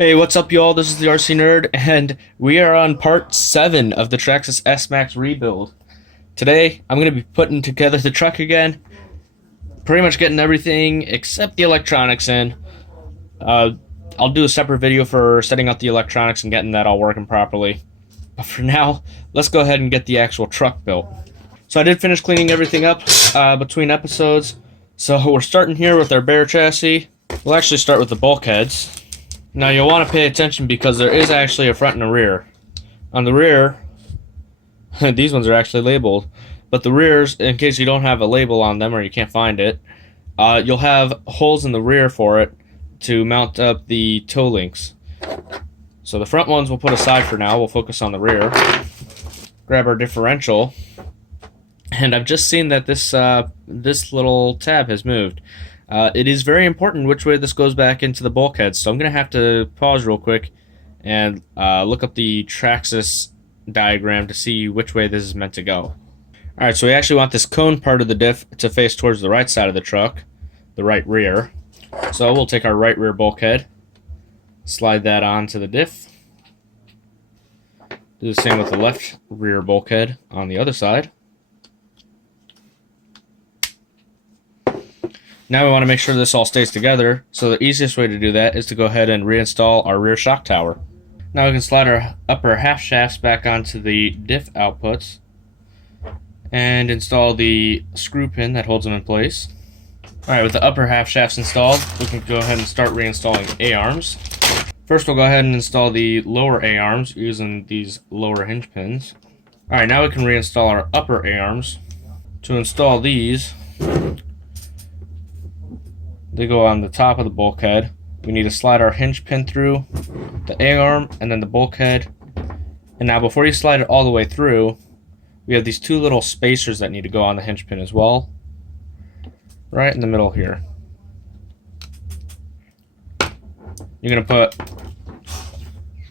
Hey, what's up, y'all? This is the RC Nerd, and we are on part 7 of the Traxxas S-maxx rebuild. Today, I'm going to be putting together the truck again, pretty much getting everything except the electronics in. I'll do a separate video for setting up the electronics and getting that all working properly. But for now, let's go ahead and get the actual truck built. So I did finish cleaning everything up between episodes. So we're starting here with our bare chassis. We'll actually start with the bulkheads. Now you'll want to pay attention because there is actually a front and a rear. On the rear, these ones are actually labeled, but the rears, in case you don't have a label on them or you can't find it, you'll have holes in the rear for it to mount up the toe links. So the front ones we'll put aside for now. We'll focus on the rear. Grab our differential, and I've just seen that this little tab has moved. It is very important which way this goes back into the bulkhead, so I'm going to have to pause real quick and look up the Traxxas diagram to see which way this is meant to go. Alright, so we actually want this cone part of the diff to face towards the right side of the truck, the right rear. So we'll take our right rear bulkhead, slide that onto the diff. Do the same with the left rear bulkhead on the other side. Now we want to make sure this all stays together, so the easiest way to do that is to go ahead and reinstall our rear shock tower. Now we can slide our upper half shafts back onto the diff outputs and install the screw pin that holds them in place. Alright, with the upper half shafts installed, we can go ahead and start reinstalling A-arms. First we'll go ahead and install the lower A-arms using these lower hinge pins. Alright, now we can reinstall our upper A-arms. To install these, they go on the top of the bulkhead. We need to slide our hinge pin through the A-arm and then the bulkhead. And now before you slide it all the way through, we have these two little spacers that need to go on the hinge pin as well. Right in the middle here.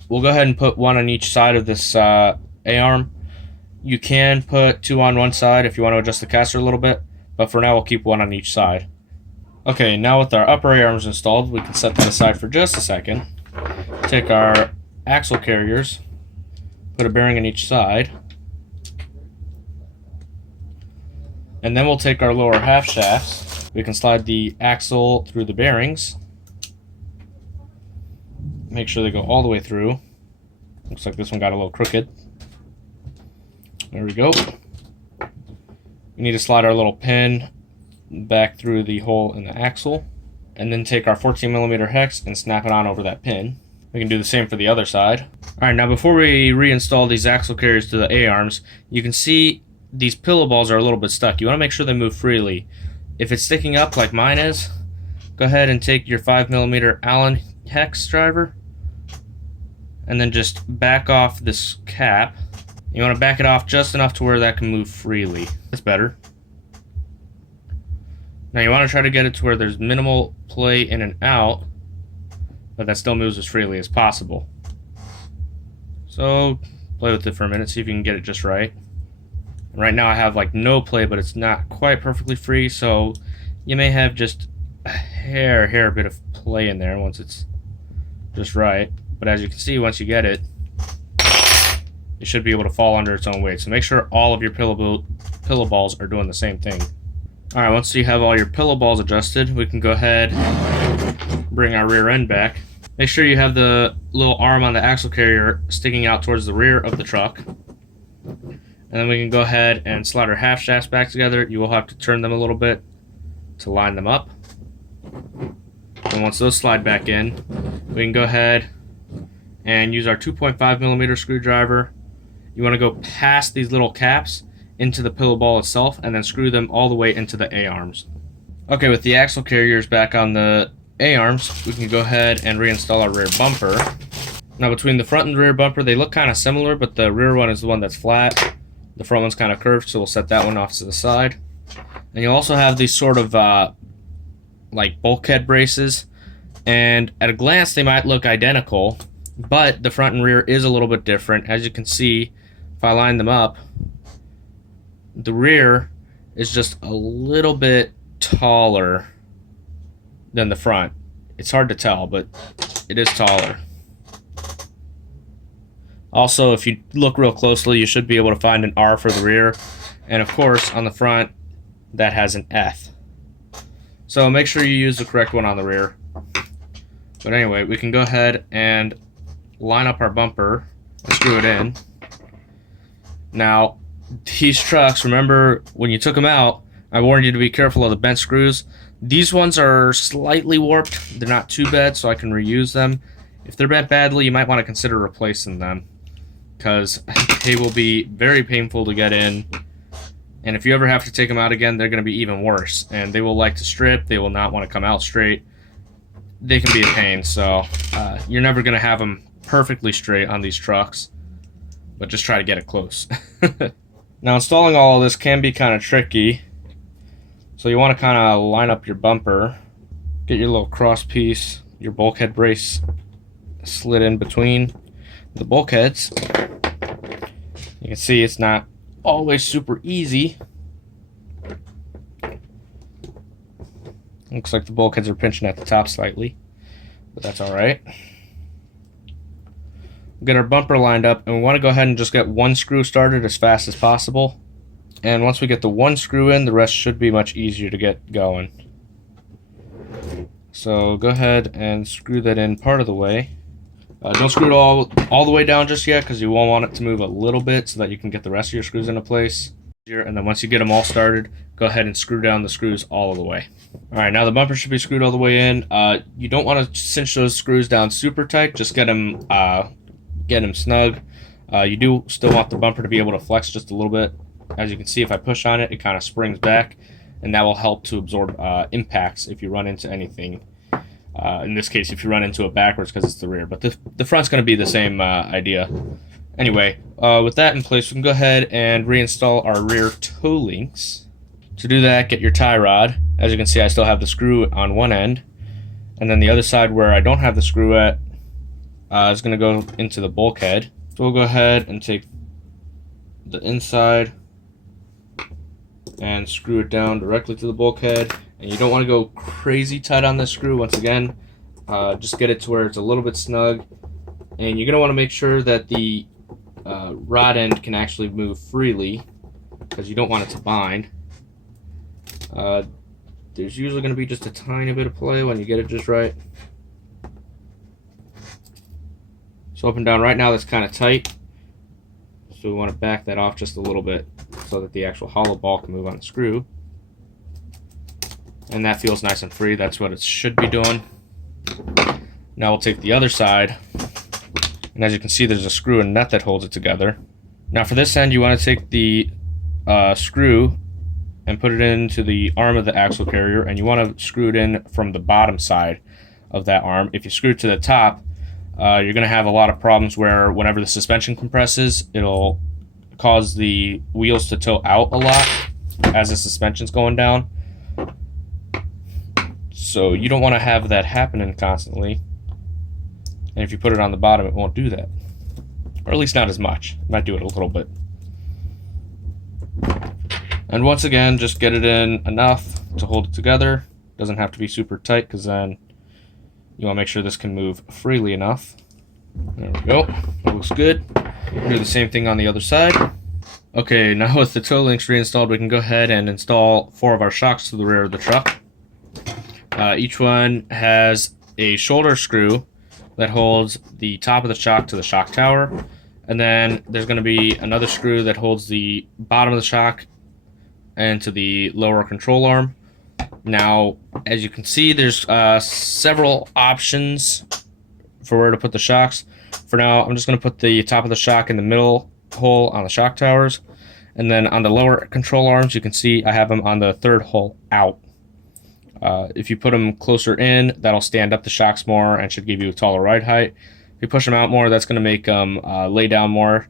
We'll go ahead and put one on each side of this A-arm. You can put two on one side if you want to adjust the caster a little bit, but for now we'll keep one on each side. Okay, now with our upper A-arms installed, we can set that aside for just a second. Take our axle carriers, put a bearing on each side, and then we'll take our lower half shafts. We can slide the axle through the bearings. Make sure they go all the way through. Looks like this one got a little crooked. There we go. We need to slide our little pin back through the hole in the axle, and then take our 14mm hex and snap it on over that pin. We can do the same for the other side. Alright, now before we reinstall these axle carriers to the A-arms, you can see these pillow balls are a little bit stuck. You want to make sure they move freely. If it's sticking up like mine is, go ahead and take your 5mm Allen hex driver and then just back off this cap. You want to back it off just enough to where that can move freely. That's better. Now you want to try to get it to where there's minimal play in and out, but that still moves as freely as possible. So play with it for a minute, see if you can get it just right. And right now I have like no play, but it's not quite perfectly free, so you may have just a hair bit of play in there once it's just right. But as you can see, once you get it, it should be able to fall under its own weight. So make sure all of your pillow balls are doing the same thing. Alright, once you have all your pillow balls adjusted, we can go ahead and bring our rear end back. Make sure you have the little arm on the axle carrier sticking out towards the rear of the truck. And then we can go ahead and slide our half shafts back together. You will have to turn them a little bit to line them up. And once those slide back in, we can go ahead and use our 2.5mm screwdriver. You want to go past these little caps into the pillow ball itself and then screw them all the way into the A-arms. Okay, with the axle carriers back on the A-arms, we can go ahead and reinstall our rear bumper. Now between the front and rear bumper, they look kind of similar, but the rear one is the one that's flat. The front one's kind of curved, so we'll set that one off to the side. And you'll also have these sort of like bulkhead braces, and at a glance they might look identical, but the front and rear is a little bit different. As you can see, if I line them up, the rear is just a little bit taller than the front. It's hard to tell, but it is taller. Also, if you look real closely, you should be able to find an R for the rear. And of course, on the front, that has an F. So make sure you use the correct one on the rear. But anyway, we can go ahead and line up our bumper and screw it in. Now, these trucks, remember when you took them out, I warned you to be careful of the bent screws. These ones are slightly warped. They're not too bad, so I can reuse them. If they're bent badly, you might want to consider replacing them, because they will be very painful to get in. And if you ever have to take them out again, they're going to be even worse. And they will like to strip. They will not want to come out straight. They can be a pain, so you're never going to have them perfectly straight on these trucks. But just try to get it close. Now, installing all of this can be kind of tricky. So you want to kind of line up your bumper. Get your little cross piece, your bulkhead brace slid in between the bulkheads. You can see it's not always super easy. Looks like the bulkheads are pinching at the top slightly, but that's alright. Get our bumper lined up, and we want to go ahead and just get one screw started as fast as possible. And once we get the one screw in, the rest should be much easier to get going. So go ahead and screw that in part of the way. Don't screw it all the way down just yet, because you won't want it to move a little bit so that you can get the rest of your screws into place. And then once you get them all started, go ahead and screw down the screws all the way. Alright, now the bumper should be screwed all the way in. You don't want to cinch those screws down super tight, just get them snug. You do still want the bumper to be able to flex just a little bit. As you can see, if I push on it, it kind of springs back, and that will help to absorb impacts if you run into anything. In this case, if you run into it backwards because it's the rear, but the front's going to be the same idea. Anyway, with that in place, we can go ahead and reinstall our rear toe links. To do that, get your tie rod. As you can see, I still have the screw on one end, and then the other side where I don't have the screw at is going to go into the bulkhead. So we'll go ahead and take the inside and screw it down directly to the bulkhead. And you don't want to go crazy tight on this screw. Once again, just get it to where it's a little bit snug. And you're going to want to make sure that the rod end can actually move freely, because you don't want it to bind. There's usually going to be just a tiny bit of play when you get it just right. So up and down. Right now that's kind of tight, so we want to back that off just a little bit so that the actual hollow ball can move on the screw. And that feels nice and free. That's what it should be doing. Now we'll take the other side, and as you can see, there's a screw and nut that holds it together. Now for this end, you want to take the screw and put it into the arm of the axle carrier, and you want to screw it in from the bottom side of that arm. If you screw it to the top, you're going to have a lot of problems where whenever the suspension compresses, it'll cause the wheels to tilt out a lot as the suspension's going down. So you don't want to have that happening constantly. And if you put it on the bottom, it won't do that. Or at least not as much. It might do it a little bit. And once again, just get it in enough to hold it together. Doesn't have to be super tight, because then you want to make sure this can move freely enough. There we go. That looks good. Do the same thing on the other side. Okay, now with the toe links reinstalled, we can go ahead and install 4 of our shocks to the rear of the truck. Each one has a shoulder screw that holds the top of the shock to the shock tower. And then there's going to be another screw that holds the bottom of the shock and to the lower control arm. Now, as you can see, there's several options for where to put the shocks. For now, I'm just going to put the top of the shock in the middle hole on the shock towers. And then on the lower control arms, you can see I have them on the 3rd hole out. If you put them closer in, that'll stand up the shocks more and should give you a taller ride height. If you push them out more, that's going to make them lay down more.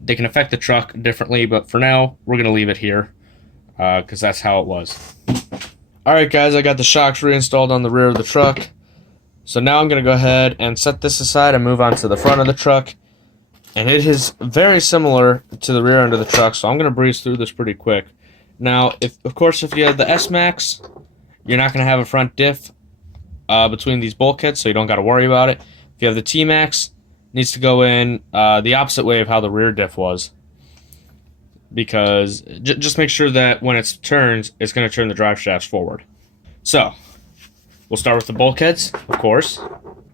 They can affect the truck differently, but for now, we're going to leave it here because that's how it was. Alright guys, I got the shocks reinstalled on the rear of the truck. So now I'm going to go ahead and set this aside and move on to the front of the truck. And it is very similar to the rear end of the truck, so I'm going to breeze through this pretty quick. Now, of course, if you have the S-maxx, you're not going to have a front diff between these bulkheads, so you don't got to worry about it. If you have the T-maxx, needs to go in the opposite way of how the rear diff was. Because just make sure that when it turns, it's going to turn the drive shafts forward. So, we'll start with the bulkheads, of course.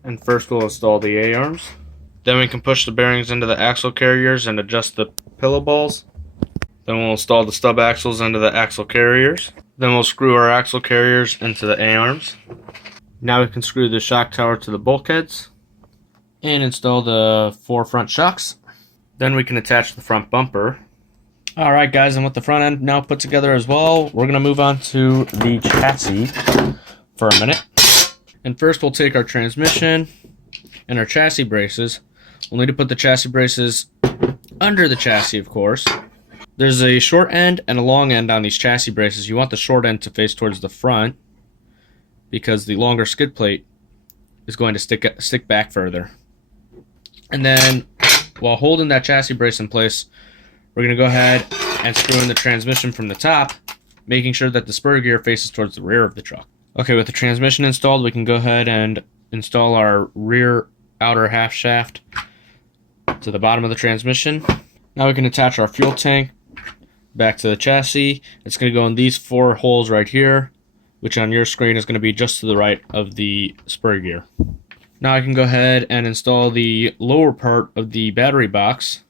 And first we'll install the A-arms. Then we can push the bearings into the axle carriers and adjust the pillow balls. Then we'll install the stub axles into the axle carriers. Then we'll screw our axle carriers into the A-arms. Now we can screw the shock tower to the bulkheads and install the 4 front shocks. Then we can attach the front bumper. Alright guys, and with the front end now put together as well, we're going to move on to the chassis for a minute. And first we'll take our transmission and our chassis braces. We'll need to put the chassis braces under the chassis, of course. There's a short end and a long end on these chassis braces. You want the short end to face towards the front because the longer skid plate is going to stick back further. And then while holding that chassis brace in place, we're going to go ahead and screw in the transmission from the top, making sure that the spur gear faces towards the rear of the truck. Okay, with the transmission installed, we can go ahead and install our rear outer half shaft to the bottom of the transmission. Now we can attach our fuel tank back to the chassis. It's going to go in these 4 holes right here, which on your screen is going to be just to the right of the spur gear. Now I can go ahead and install the lower part of the battery box.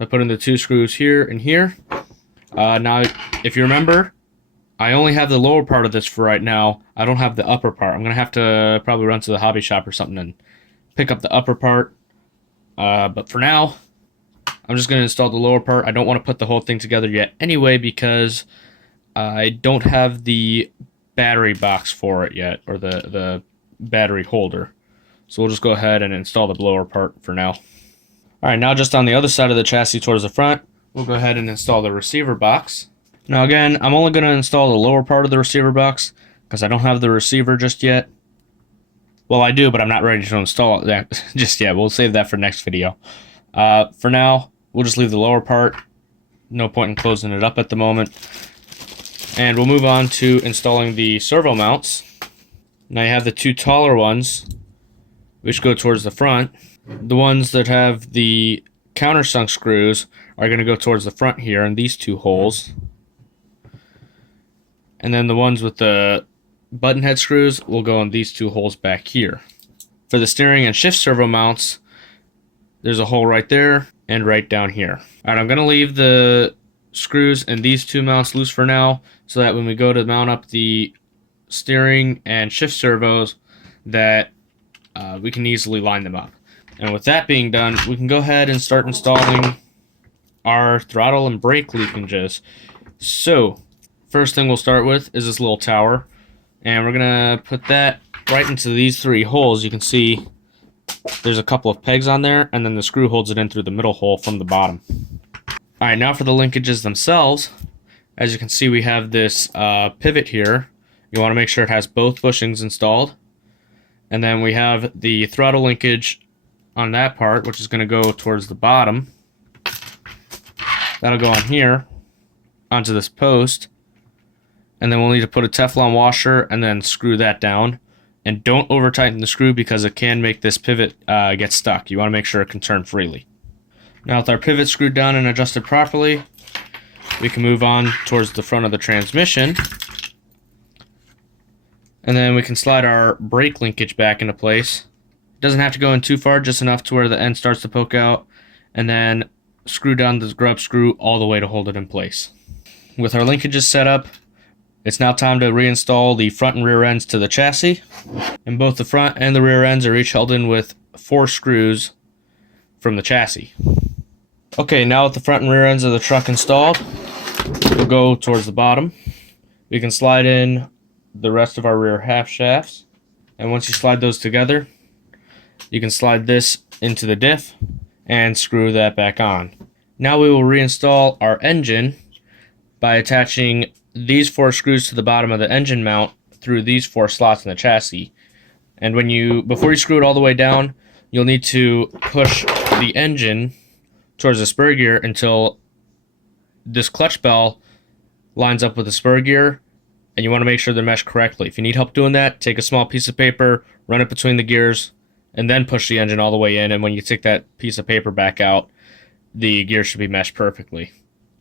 I put in the 2 screws here and here. Now, if you remember, I only have the lower part of this for right now. I don't have the upper part. I'm going to have to probably run to the hobby shop or something and pick up the upper part. But for now, I'm just going to install the lower part. I don't want to put the whole thing together yet anyway because I don't have the battery box for it yet, or the battery holder. So we'll just go ahead and install the lower part for now. Alright, now just on the other side of the chassis towards the front, we'll go ahead and install the receiver box. Now again, I'm only going to install the lower part of the receiver box because I don't have the receiver just yet. Well, I do, but I'm not ready to install that just yet. We'll save that for next video. For now, we'll just leave the lower part. No point in closing it up at the moment. And we'll move on to installing the servo mounts. Now you have the 2 taller ones, which go towards the front. The ones that have the countersunk screws are going to go towards the front here in these 2 holes. And then the ones with the button head screws will go in these 2 holes back here. For the steering and shift servo mounts, there's a hole right there and right down here. Alright, I'm going to leave the screws and these 2 mounts loose for now so that when we go to mount up the steering and shift servos that we can easily line them up. And with that being done, we can go ahead and start installing our throttle and brake linkages. So, first thing we'll start with is this little tower. And we're going to put that right into these 3 holes. You can see there's a couple of pegs on there, and then the screw holds it in through the middle hole from the bottom. Alright, now for the linkages themselves. As you can see, we have this pivot here. You want to make sure it has both bushings installed. And then we have the throttle linkage on that part, which is going to go towards the bottom. That'll go on here, onto this post. And then we'll need to put a Teflon washer and then screw that down. And don't over tighten the screw because it can make this pivot get stuck. You want to make sure it can turn freely. Now with our pivot screwed down and adjusted properly, we can move on towards the front of the transmission. And then we can slide our brake linkage back into place. It doesn't have to go in too far, just enough to where the end starts to poke out. And then screw down the grub screw all the way to hold it in place. With our linkages set up, it's now time to reinstall the front and rear ends to the chassis. And both the front and the rear ends are each held in with 4 screws from the chassis. Okay, now with the front and rear ends of the truck installed, we'll go towards the bottom. We can slide in the rest of our rear half shafts. And once you slide those together, you can slide this into the diff and screw that back on. Now we will reinstall our engine by attaching these 4 screws to the bottom of the engine mount through these 4 slots in the chassis. And before you screw it all the way down, you'll need to push the engine towards the spur gear until this clutch bell lines up with the spur gear, and you want to make sure they're meshed correctly. If you need help doing that, take a small piece of paper, run it between the gears, and then push the engine all the way in, and when you take that piece of paper back out, the gear should be meshed perfectly.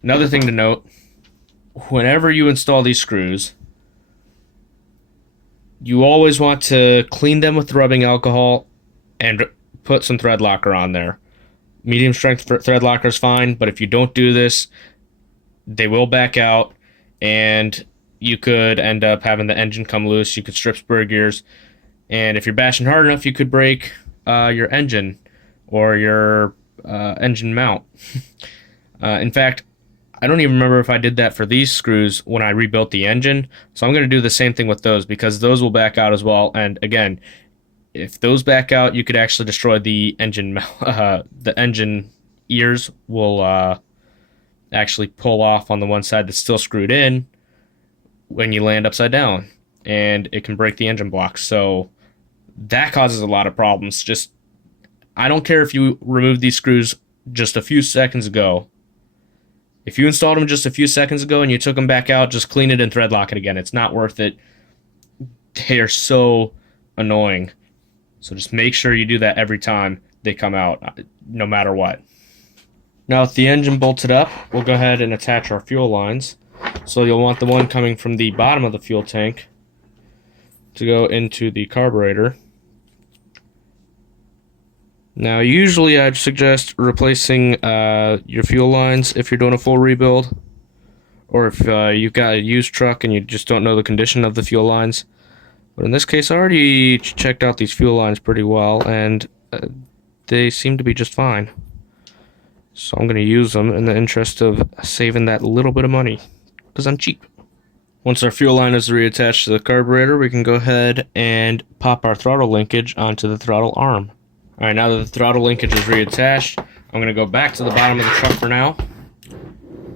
Another thing to note, whenever you install these screws, you always want to clean them with rubbing alcohol and put some thread locker on there. Medium strength thread locker is fine, but if you don't do this, they will back out, and you could end up having the engine come loose. You could strip spur gears, and if you're bashing hard enough, you could break your engine or your engine mount. In fact, I don't even remember if I did that for these screws when I rebuilt the engine, so I'm going to do the same thing with those, because those will back out as well. And again, if those back out, you could actually destroy the engine. The engine ears will actually pull off on the one side that's still screwed in when you land upside down, and it can break the engine blocks. So that causes a lot of problems. Just, I don't care if you remove these screws just a few seconds ago. If you installed them just a few seconds ago and you took them back out, just clean it and thread lock it again. It's not worth it. They are so annoying. So just make sure you do that every time they come out, no matter what. Now with the engine bolted up, we'll go ahead and attach our fuel lines. So you'll want the one coming from the bottom of the fuel tank to go into the carburetor. Now, usually I'd suggest replacing your fuel lines if you're doing a full rebuild, or if you've got a used truck and you just don't know the condition of the fuel lines. But in this case, I already checked out these fuel lines pretty well, and they seem to be just fine. So I'm going to use them in the interest of saving that little bit of money, because I'm cheap. Once our fuel line is reattached to the carburetor, we can go ahead and pop our throttle linkage onto the throttle arm. Alright, now that the throttle linkage is reattached, I'm going to go back to the bottom of the truck for now,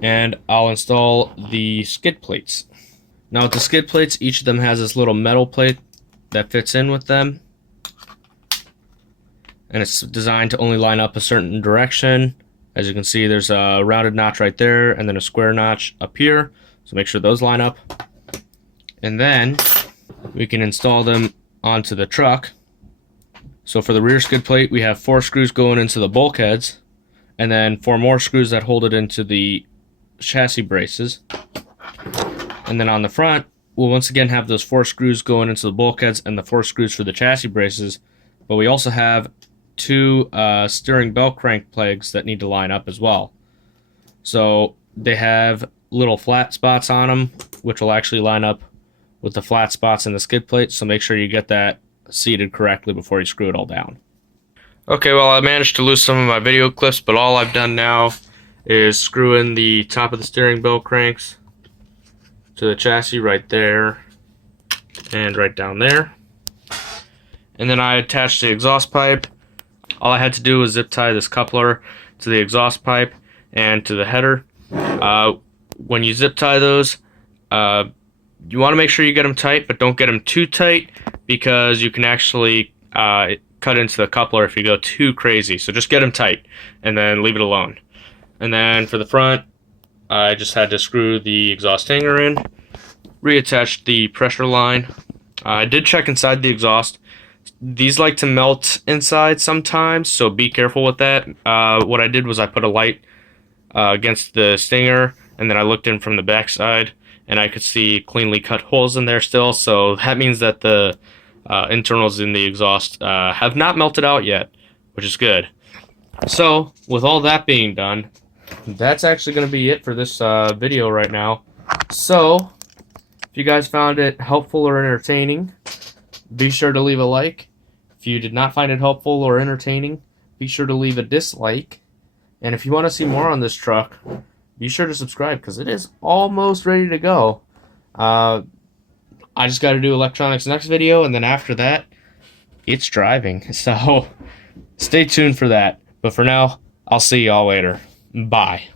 and I'll install the skid plates. Now with the skid plates, each of them has this little metal plate that fits in with them, and it's designed to only line up a certain direction. As you can see, there's a rounded notch right there, and then a square notch up here, so make sure those line up. And then we can install them onto the truck. So for the rear skid plate, we have 4 screws going into the bulkheads, and then 4 more screws that hold it into the chassis braces. And then on the front, we'll once again have those 4 screws going into the bulkheads and the 4 screws for the chassis braces, but we also have 2 steering bell crank pegs that need to line up as well. So they have little flat spots on them, which will actually line up with the flat spots in the skid plate, so make sure you get that seated correctly before you screw it all down. Okay, well, I managed to lose some of my video clips, but all I've done now is screw in the top of the steering bell cranks to the chassis right there and right down there. And then I attached the exhaust pipe. All I had to do was zip tie this coupler to the exhaust pipe and to the header. When you zip tie those, you want to make sure you get them tight, but don't get them too tight, because you can actually cut into the coupler if you go too crazy. So just get them tight and then leave it alone. And then for the front, I just had to screw the exhaust hanger in, reattach the pressure line. I did check inside the exhaust. These like to melt inside sometimes, so be careful with that. What I did was I put a light against the stinger, and then I looked in from the back side, and I could see cleanly cut holes in there still, so that means that the internals in the exhaust have not melted out yet, which is good. So, with all that being done, that's actually going to be it for this video right now. So, if you guys found it helpful or entertaining, be sure to leave a like. If you did not find it helpful or entertaining, be sure to leave a dislike. And if you want to see more on this truck, be sure to subscribe, because it is almost ready to go. I just got to do electronics next video, and then after that, it's driving. So stay tuned for that. But for now, I'll see y'all later. Bye.